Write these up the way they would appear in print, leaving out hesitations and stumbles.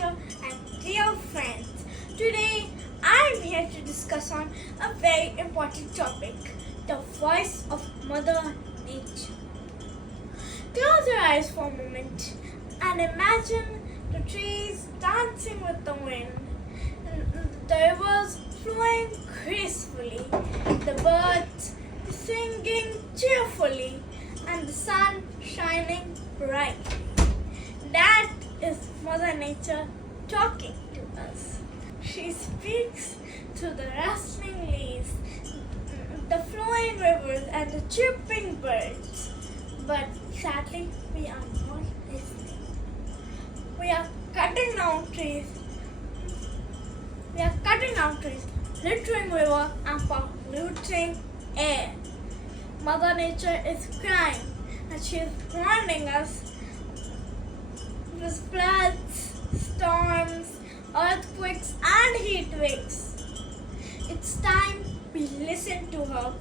teacher, and dear friends. Today I am here to discuss on a very important topic, the voice of Mother Nature. Close your eyes for a moment and imagine the trees dancing with the wind, the rivers flowing gracefully, the birds singing cheerfully, and the sun shining brightly. That is Mother Nature talking to us. She speaks through the rustling leaves, the flowing rivers, and the chirping birds. But sadly, we are not listening. We are cutting down trees. Littering river and polluting air. Mother Nature is crying, and she is warning us with floods, storms, earthquakes, and heat waves. It's time we listen to her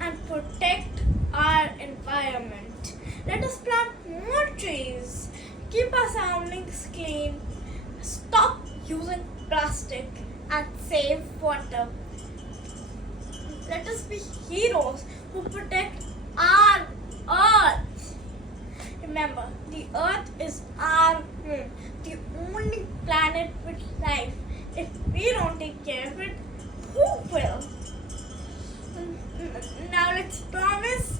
and protect our environment. Let us plant more trees, keep our surroundings clean, stop using plastic, and save water. Let us be heroes who protect our earth. Remember, the earth is our home, the only planet with life. If we don't take care of it, who will? Now let's promise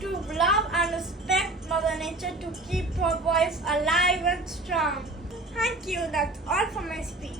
to love and respect Mother Nature to keep her voice alive and strong. Thank you. That's all for my speech.